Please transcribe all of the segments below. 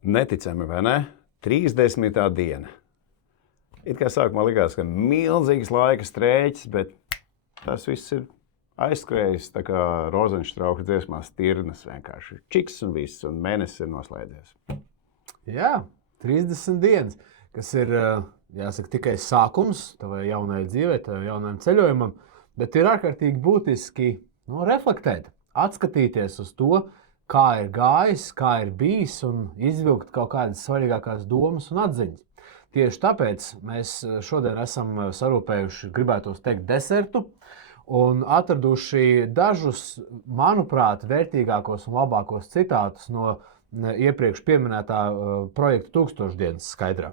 Neticami, vai ne? 30. diena. It kā sākumā likās, ka milzīgs laika strēķis, bet tas viss ir aizskrējis tā kā Rozenštrauka dziesmās tirnas vienkārši. Čiks un viss, un mēnesis ir noslēdzies. Jā, 30 dienas, kas ir, jāsaka, tikai sākums tavai jaunai dzīvei, tavai jaunajam ceļojumam, bet ir ārkārtīgi būtiski reflektēt, atskatīties uz to, kā ir gājis, kā ir bijis un izvilkt kaut kādas svarīgākās domas un atziņas. Tieši tāpēc mēs šodien esam sarūpējuši, gribētos teikt, desertu un atraduši dažus, manuprāt, vērtīgākos un labākos citātus no iepriekš pieminētā projekta 1000 dienas skaidrā.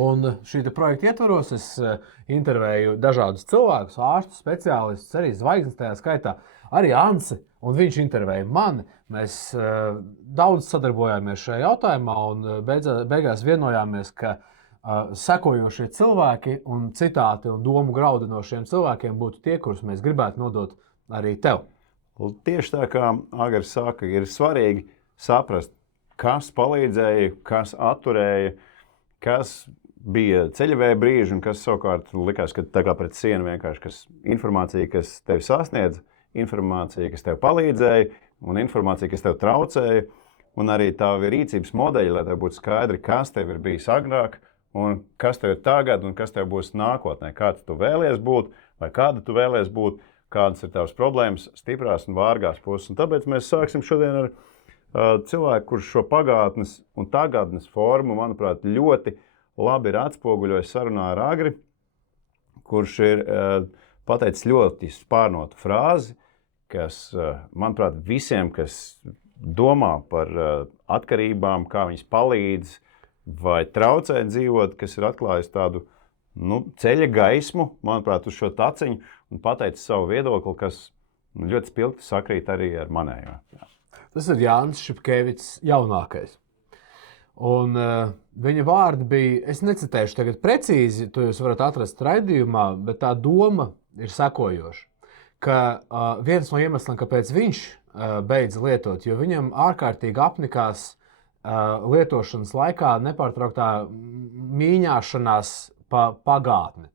Un šī projekta ietvaros es intervēju dažādus cilvēkus, ārstus, speciālistus, arī zvaigznes tajā skaitā, arī Ansi, un viņš intervēja mani. Mēs daudz sadarbojāmies šajā jautājumā un beigās vienojāmies, ka sekojošie cilvēki un citāti un domu graudi no šiem cilvēkiem būtu tie, kurus mēs gribētu nodot arī tev. Tieši tā kā Agars saka, ir svarīgi saprast, kas palīdzēja, kas atturēja, kas bija ceļavēja brīži un kas savukārt likās, ka tā kā pret sienu vienkārši informācija, kas tevi sasniedz, informācija, kas tev palīdzēja un informācija, kas tev traucēja, un arī tavi rīcības modeļi, lai tev būtu skaidri, kas tev ir bijis agrāk, un kas tev ir tagad, un kas tev būs nākotnē, kāds tu vēlies būt, vai kāda tu vēlies būt, kādas ir tavas problēmas, stiprās un vārgās puses. Un tāpēc mēs sāksim šodien ar cilvēku, kurš šo pagātnes un tagadnes formu, manuprāt, ļoti labi ir atspoguļojis sarunā ar Agri, kurš ir pateicis ļoti spārnotu frāzi, kas, manuprāt, visiem, kas domā par atkarībām, kā viņas palīdz, vai traucē dzīvot, kas ir atklājis tādu ceļa gaismu, manuprāt, uz šo taciņu un pateicis savu viedokli, kas ļoti spilgti sakrīt arī ar manējo. Tas ir Jānis Šipkevics jaunākais. Un viņa vārdi bija, es necitēšu tagad precīzi, to jūs varat atrast raidījumā, bet tā doma ir sekojoša, ka viens no iemesliem, kāpēc viņš beidza lietot, jo viņam ārkārtīgi apnikās lietošanas laikā nepārtrauktā mīņāšanās pa pagātni.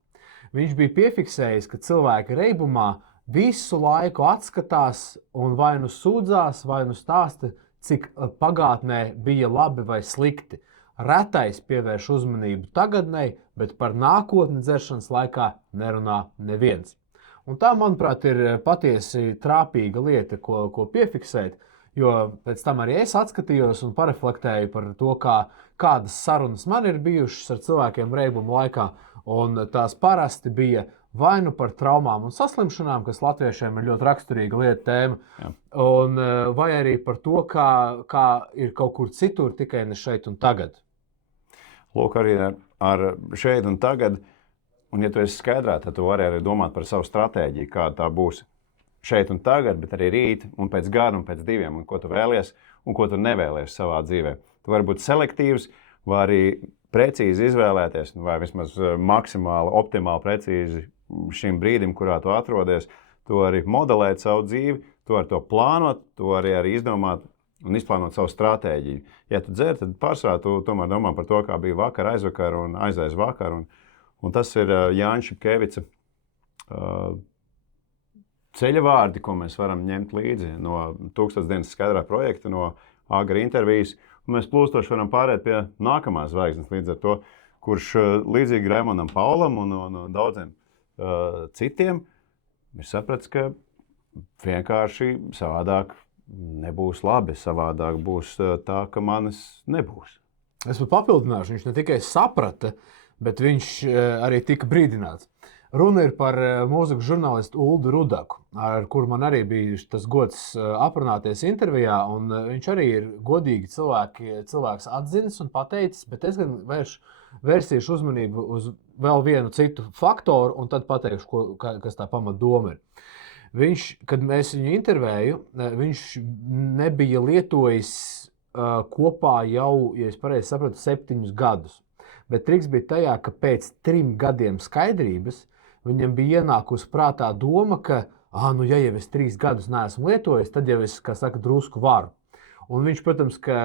Viņš bija piefiksējis, ka cilvēki reibumā visu laiku atskatās un vai nu sūdzās, vai nu stāsta, cik pagātnē bija labi vai slikti. Retais pievērš uzmanību tagadnei, bet par nākotni dzeršanas laikā nerunā neviens. Un tā, manuprāt, ir patiesi trāpīga lieta, ko piefiksēt. Jo pēc tam arī es atskatījos un pareflektēju par to, kādas sarunas man ir bijušas ar cilvēkiem reibuma laikā. Un tās parasti bija vai nu par traumām un saslimšanām, kas latviešiem ir ļoti raksturīga lieta tēma, un, vai arī par to, kā ir kaut kur citur, tikai ne šeit un tagad. Lūk, arī ar šeit un tagad, un ja tu esi skaidrā, tad tu vari arī domāt par savu stratēģiju, kāda tā būs. Šeit un tagad, bet arī rīt, un pēc gada, un pēc diviem, un ko tu vēlies, un ko tu nevēlies savā dzīvē. Tu vari būt selektīvs, vai arī precīzi izvēlēties, vai vismaz maksimāli, optimāli precīzi šim brīdim, kurā tu atrodies. Tu vari modelēt savu dzīvi, tu vari to plānot, tu vari arī izdomāt un izplānot savu stratēģiju. Ja tu dzer, tad pārsvarā tu tomēr domā par to, kā bija vakar, aizvakar un aiz vakar. Un tas ir Jāņa Šipkevica ceļa vārdi, ko mēs varam ņemt līdzi no 1000 dienas skaidrā projekta, no Agri intervijas. Un mēs plūstoši varam pārēt pie nākamās zvaigznes līdz ar to, kurš līdzīgi Raimondam Paulam un daudziem citiem ir sapratis, ka vienkārši savādāk nebūs labi, savādāk būs tā, ka manis nebūs. Es papildināšu, viņš ne tikai saprata, bet viņš arī tika brīdināts. Runa ir par mūzikas žurnālistu Uldu Rudaku, ar kuru man arī bija tas gods aprunāties intervijā. Viņš arī ir godīgi cilvēks atzinis un pateicis, bet es gan vērsīšu uzmanību uz vēl vienu citu faktoru un tad pateikšu, kas tā pamatdoma ir. Viņš, kad mēs viņu intervēju, viņš nebija lietojis kopā jau, ja es pareizi sapratu, 7 gadus. Bet triks bija tajā, ka pēc 3 gadiem skaidrības viņam bija ienākusi prātā doma, ka, ja jau es 3 gadus neesmu lietojis, tad jau es, kā saka, drusku varu. Un viņš, protams, ka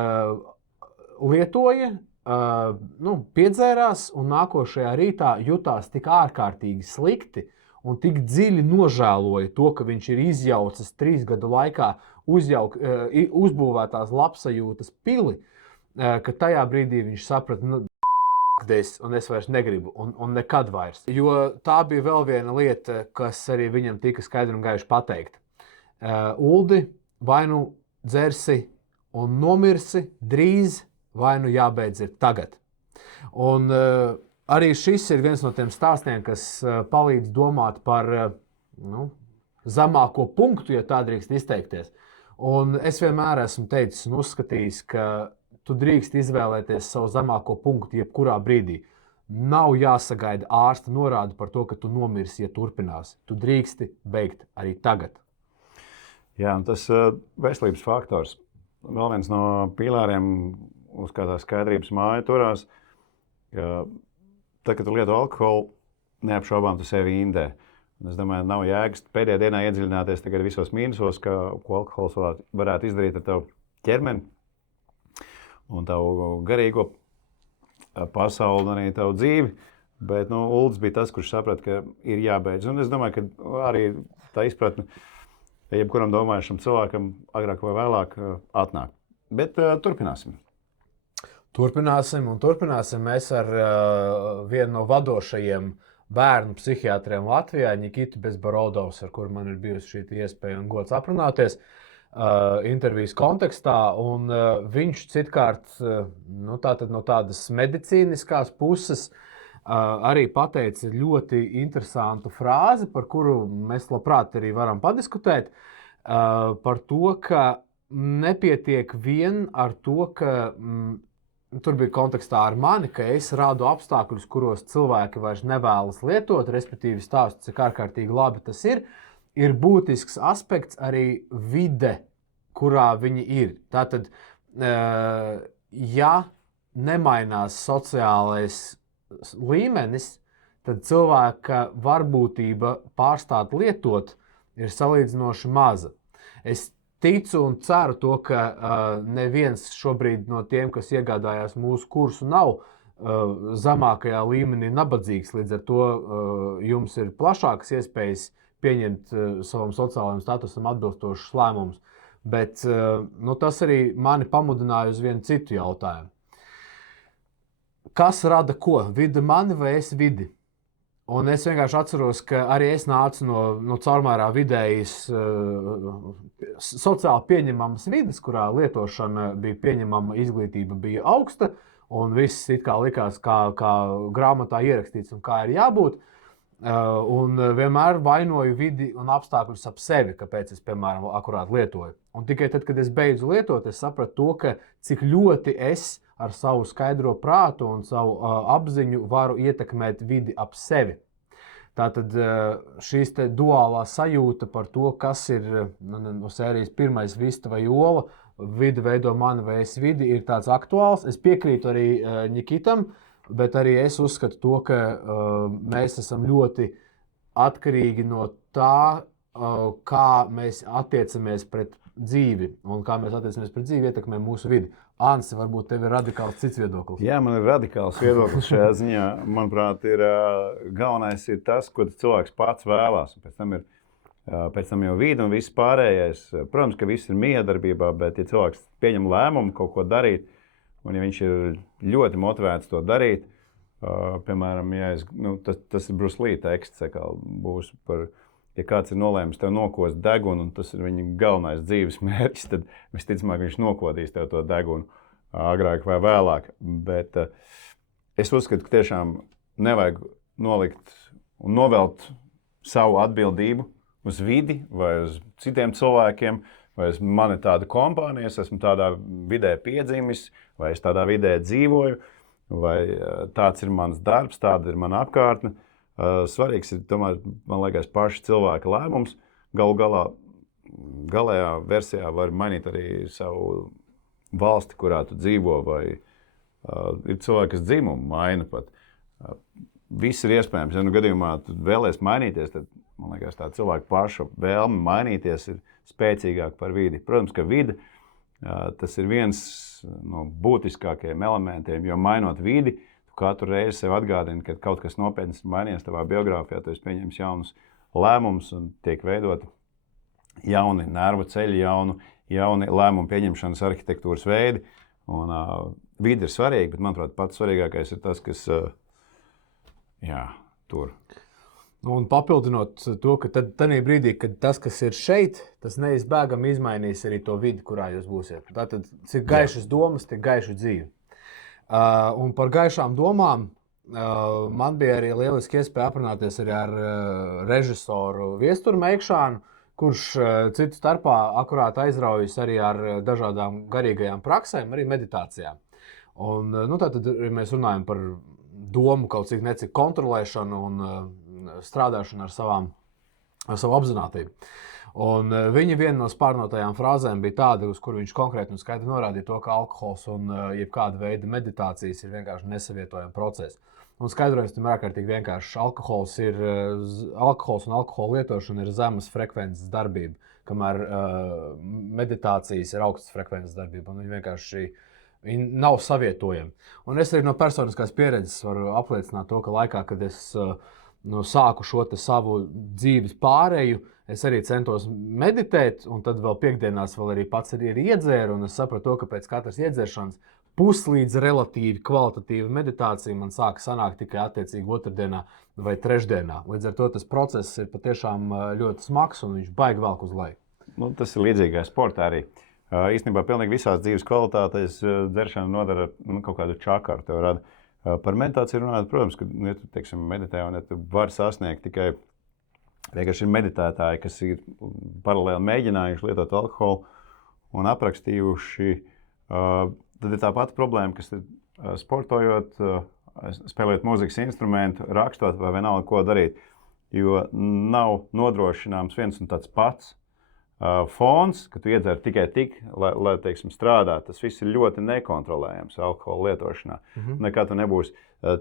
lietoja, piedzērās un nākošajā rītā jutās tik ārkārtīgi slikti un tik dziļi nožēloja to, ka viņš ir izjaucis 3 gadu laikā uzbūvētās labsajūtas pili, ka tajā brīdī viņš saprata, un es vairs negribu, un nekad vairs. Jo tā bija vēl viena lieta, kas arī viņam tika skaidri un gaiši pateikta. Uldi, vai nu dzersi un nomirsi drīz, vai nu jābeidz ir tagad. Un arī šis ir viens no tiem stāstiem, kas palīdz domāt par zemāko punktu, ja tā drīkst izteikties. Un es vienmēr esmu teicis un uzskatījis, ka tu drīkst izvēlēties savu zemāko punktu jebkurā brīdī. Nav jāsagaida ārsta norāde par to, ka tu nomirsi, ja turpināsi. Tu drīksti beigt arī tagad. Jā, un tas veselības faktors. Vēl viens no pīlāriem, uz kā tā skaidrības māja turās, ka tad, kad tu lieto alkoholu, neapšaubām tu sevi indē. Un es domāju, nav jēgas pēdējā dienā iedziļināties tagad visos mīnusos, ko alkohols varētu izdarīt ar tavu ķermeni un tavu garīgo pasauli un arī tavu dzīvi. Bet Uldis bija tas, kurš saprata, ka ir jābeidz. Un es domāju, ka arī tā izpratne jebkuram domājušam cilvēkam agrāk vai vēlāk atnāk. Bet turpināsim. Turpināsim. Mēs ar vienu no vadošajiem bērnu psihiatriem Latvijā, Nikitu Bezborodovs, ar kuru man ir bijusi šī iespēja un gods aprunāties intervijas kontekstā. Un viņš citkārt no tādas medicīniskās puses arī pateica ļoti interesantu frāzi, par kuru mēs labprāt arī varam padiskutēt, par to, ka nepietiek vien ar to, ka tur bija kontekstā ar mani, ka es rādu apstākļus, kuros cilvēki vairs nevēlas lietot, respektīvi stāstu, cik ārkārtīgi labi tas ir būtisks aspekts arī vide, kurā viņi ir. Tātad, ja nemainās sociālais līmenis, tad cilvēka varbūtība pārstāt lietot ir salīdzinoši maza. Es ticu un ceru to, ka neviens šobrīd no tiem, kas iegādājās mūsu kursu, nav zemākajā līmenī nabadzīgs. Līdz ar to jums ir plašākas iespējas pieņemt savam sociālajam statusam atbilstošus lēmumus. Bet tas arī mani pamudināja uz vienu citu jautājumu. Kas rada ko? Vide mani vai es vidi? Un es vienkārši atceros, ka arī es nācu no caurmērā vidējas sociāli pieņemamas vides, kurā lietošana bija pieņemama, izglītība bija augsta, un viss it kā likās, kā grāmatā ierakstīts un kā ir jābūt. Un vienmēr vainoju vidi un apstākļus ap sevi, kāpēc es, piemēram, akurāt lietoju. Un tikai tad, kad es beidzu lietot, es sapratu to, ka cik ļoti es ar savu skaidro prātu un savu apziņu varu ietekmēt vidi ap sevi. Tātad šīs te duālā sajūta par to, kas ir no sērijas pirmais vista vai ola, vidi veido mani vai es vidi, ir tāds aktuāls. Es piekrītu arī Nikitam, bet arī es uzskatu to, ka mēs esam ļoti atkarīgi no tā, kā mēs attiecamies pret dzīvi un kā mēs attiecamies pret dzīvi ietekmē mūsu vidi. Ansi, varbūt tev ir radikāls cits viedoklis. Jā, man ir radikāls viedoklis šajā ziņā. Manuprāt, galvenais ir tas, ko cilvēks pats vēlās. Pēc tam jau vīda un viss pārējais. Protams, ka viss ir miedarbībā, bet ja cilvēks pieņem lēmumu kaut ko darīt, un ja viņš ir ļoti motivēts to darīt, piemēram, tas ir Bruce Lee teksts, būs par... Ja kāds ir nolēmis tev nokost degunu, un tas ir viņa galvenais dzīves mērķis, tad visticamāk viņš nokodīs tev to degunu agrāk vai vēlāk. Bet es uzskatu, ka tiešām nevajag nolikt un novelt savu atbildību uz vidi vai uz citiem cilvēkiem, vai uz mani tāda kompānija, es esmu tādā vidē piedzimis, vai es tādā vidē dzīvoju, vai tāds ir mans darbs, tāda ir mana apkārtne. Svarīgs ir, tomēr, man liekas, paša cilvēka lēmums. Galējā versijā var mainīt arī savu valsti, kurā tu dzīvo, vai ir cilvēki, kas dzimumu maina pat. Viss ir iespējams. Ja gadījumā tu vēlies mainīties, tad, man liekas, tā cilvēka paša vēlme mainīties ir spēcīgāka par vidi. Protams, ka vide Tas ir viens no būtiskākajiem elementiem, jo mainot vidi, tu katru reizi sev atgādini, ka kaut kas nopietns ir mainījies tavā biogrāfijā, tu esi pieņems jaunus lēmumus un tiek veidoti jauni nervu ceļi, jauni lēmumu pieņemšanas arhitektūras veidi. Un, vide ir svarīga, bet, manuprāt, pats svarīgākais ir tas, kas tur. Un papildinot to, ka tajā brīdī, kad tas, kas ir šeit, tas neizbēgami izmainīs arī to vidi, kurā jūs būsiet. Tātad, cik gaišas domas, tik gaiša dzīve. Un par gaišām domām man bija arī lieliski iespēja aprunāties arī ar režisoru Viesturu Meikšānu, kurš citu starpā akurāt aizraujas arī ar dažādām garīgajām praksēm, arī meditācijām. Un, tātad mēs runājam par domu kaut cik necik kontrolēšanu un strādāšanu ar savu apzinātību. Un viņa viena no spārnotajām frāzēm bija tāda, uz kuru viņš konkrēti un skaidri norādīja to, ka alkohols un jebkāda veida meditācijas ir vienkārši nesavietojami procesi. Un skaidrojums tam ir ārkārtīgi vienkāršs. Alkohols un alkohola lietošana ir zemes frekvences darbība, kamēr meditācijas ir augstas frekvences darbība. Un viņi vienkārši nav savietojami. Un es arī no personiskās pieredzes varu apliecināt to, ka laikā, kad es sāku šo savu dzīves pāreju, es arī centos meditēt, un tad vēl piekdienās vēl arī pats arī iedzēru, un es sapratu to, ka pēc katras iedzeršanas puslīdz relatīvi kvalitatīva meditācija man sāka sanākt tikai attiecīgi otrdienā vai trešdienā. Līdz ar to tas process ir patiešām ļoti smags, un viņš baigi velk uz leju. Tas ir līdzīgais sportā arī. Īstenībā pilnīgi visās dzīves kvalitātēs dzeršana nodara kaut kādu čakaru tev rada. Par meditāciju runājot, protams, ka ja tu, teiksim, meditē un ja tu vari sasniegt tikai vienkārši ir meditētāji, kas ir paralēli mēģinājuši lietot alkoholu un aprakstījuši. Tad ir tā pati problēma, kas ir sportojot, spēlējot mūzikas instrumentu, rakstot vai vienalga ko darīt. Jo nav nodrošināms viens un tāds pats fons, ka tu iedzer tikai tik, lai teiksim, strādā. Tas viss ir ļoti nekontrolējams alkohola lietošanā. Nekā tu nebūsi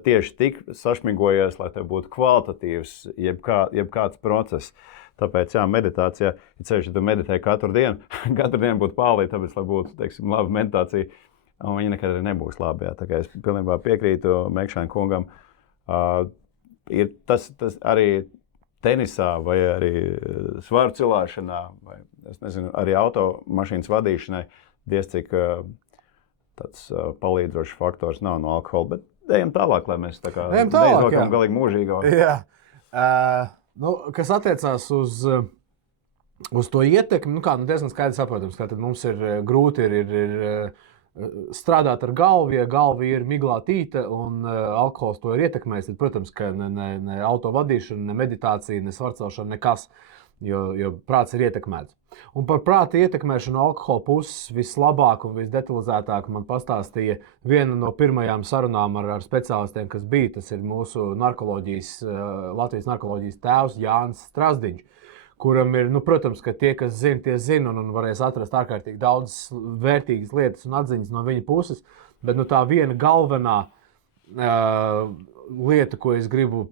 tieši tik sašmigojies, lai tev būtu kvalitatīvs jebkāds process. Tāpēc, meditācijā, ja ceļš, ja tu meditē katru dienu būtu pālī, tāpēc, lai būtu, teiksim, laba meditācija, un viņa nekad arī nebūs labi. Tā kā es pilnībā piekrītu Meikšāna kungam. Ir tas arī tenisā, vai arī svaru cilāšanā, vai es nezinu, arī automašīnas vadīšanai diez cik tāds palīdzošs faktors nav no alkohola. Bet ejam tālāk, lai mēs tā kā neizvelkam galīgi mūžīgo. Jā. Kas attiecās uz to ietekmi, diezgan skaidrs saprotams, ka mums ir grūti strādāt ar galvu, ja galva ir miglātīta un alkohols to ir ietekmējis. Tad, protams, ka ne autovadīšana, ne meditācija, ne svarcelšana, nekas, jo prāts ir ietekmēts. Un par prāta ietekmēšanu alkohola puses vislabāk un visdetalizētāk man pastāstīja viena no pirmajām sarunām ar speciālistiem, kas bija. Tas ir mūsu Latvijas narkoloģijas tēvs Jānis Strasdiņš, kuram ir, protams, ka tie, kas zina, tie zina un varēs atrast ārkārtīgi daudz vērtīgas lietas un atziņas no viņa puses. Bet tā viena galvenā lieta, ko es gribu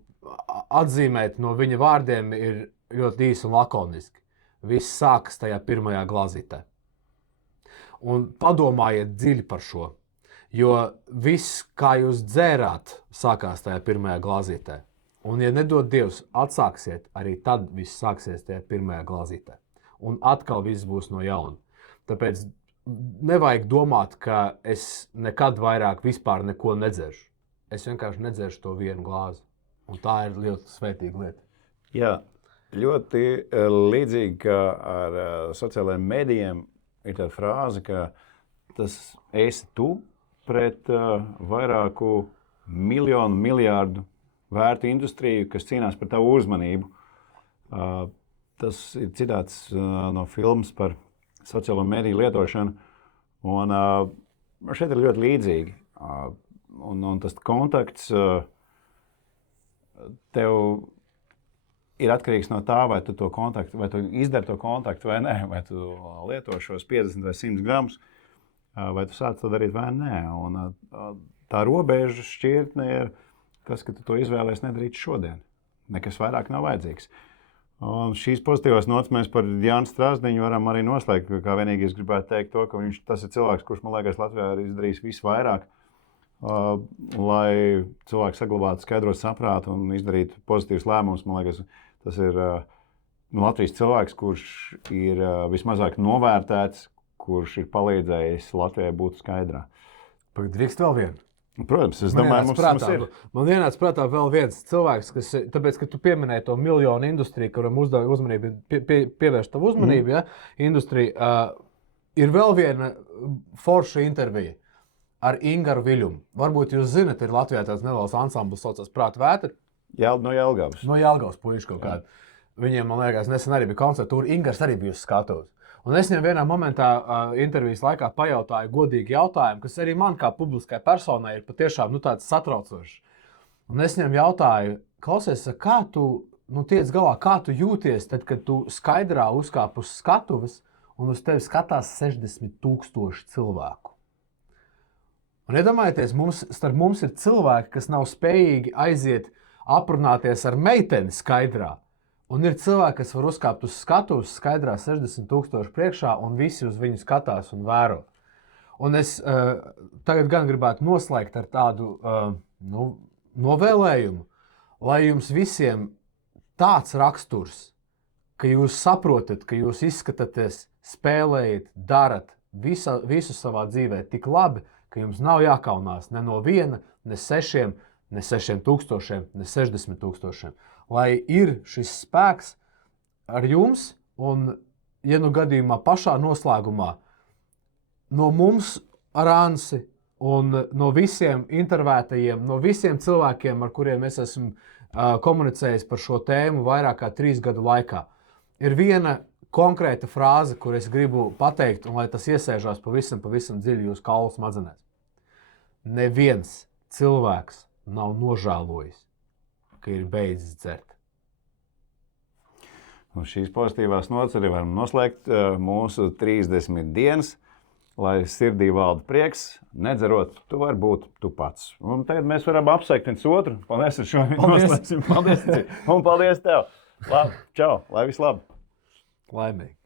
atzīmēt no viņa vārdiem, ir ļoti īsi un lakoniski. Viss sākas tajā pirmajā glāzītē. Un padomājiet dziļi par šo, jo viss, kā jūs dzērāt, sākās tajā pirmajā glāzītē. Un, ja nedod Dievs, atsāksiet, arī tad viss sāksies tajā pirmajā glāzītē. Un atkal viss būs no jauna. Tāpēc nevajag domāt, ka es nekad vairāk vispār neko nedzeršu. Es vienkārši nedzeršu to vienu glāzi. Un tā ir ļoti svētīga lieta. Jā, ļoti līdzīgi kā ar sociālajiem medijiem ir tā frāze, ka tas esi tu pret vairāku miljonu, miljārdu vērtu industriju, kas cīnās par tavu uzmanību. Tas ir citāts no filmas par sociālo mediju lietošanu. Un šeit ir ļoti līdzīgi. Un tas kontakts tev ir atkarīgs no tā, vai tu to kontaktu, vai tu izdari to kontaktu vai nē, vai tu lieto šos 50 vai 100 gramus, vai tu sāc to darīt vai nē. Un tā robeža šķirtne ir tas, ka tu to izvēlies nedarīt šodien. Nekas vairāk nav vajadzīgs. Un šīs pozitīvās notas mēs par Jānu Strāzdiņu varam arī noslēgt. Kā vienīgi es gribētu teikt to, ka tas ir cilvēks, kurš, man liekas, Latvijā ir izdarījis visvairāk, lai cilvēki saglabātu skaidro saprātu un izdarītu pozitīvus lēmumus. Man liekas, tas ir Latvijas cilvēks, kurš ir vismazāk novērtēts, kurš ir palīdzējis Latvijai būt skaidrā. Drīkst vēl vienu. Protams, es domāju, mums ir. Man vienāds prātā vēl viens cilvēks, kas, tāpēc, ka tu pieminēji to miljonu industriju, kuram uzmanību pievērst tavu uzmanību, ja? Industrija, ir vēl viena forša intervija ar Ingaru Viļumu. Varbūt jūs zinat, ir Latvijā tāds neliels ansamblis, saucās Prāta vētra. No Jelgavas. No Jelgavas puiši kaut kādi. Viņiem, man liekas, nesen arī bija koncerta tūri. Ingars arī bija uz skatuves. Un es viņam vienā momentā intervijas laikā pajautāju godīgi jautājumu, kas arī man kā publiskai personai ir patiešām tāds satraucošs. Un es viņam jautāju, klausies, kā tu tiec galā, kā tu jūties, tad, kad tu skaidrā uzkāp uz skatuves un uz tevi skatās 60,000 cilvēku. Un iedomājieties, starp mums ir cilvēki, kas nav spējīgi aiziet aprunāties ar meiteni skaidrā. Un ir cilvēki, kas var uzkāpt uz skatuves skaidrā 60,000 priekšā, un visi uz viņu skatās un vēro. Un es tagad gan gribētu noslēgt ar tādu novēlējumu, lai jums visiem tāds raksturs, ka jūs saprotat, ka jūs izskatāties, spēlējat, darat visu savā dzīvē tik labi, ka jums nav jākaunās ne no 1, ne 6, ne 6,000, ne 60,000. Lai ir šis spēks ar jums, un, ja gadījumā pašā noslēgumā, no mums ar Ansi un no visiem intervētajiem, no visiem cilvēkiem, ar kuriem es esmu komunicējis par šo tēmu vairāk kā 3 gadu laikā, ir viena konkrēta frāze, kur es gribu pateikt, un lai tas iesēžās pavisam dziļi jūsu kaulu smadzenēs. Neviens cilvēks nav nožēlojis, ka ir beidzis dzert. Un šīs pozitīvās notas arī varam noslēgt mūsu 30 dienas, lai sirdī valda prieks, nedzerot, tu vari būt tu pats. Un tagad mēs varam apsveikt viens otru. Paldies ar šo noslēgsim. Paldies. Un paldies tev. Labi, čau, lai viss labi. Laimīgi.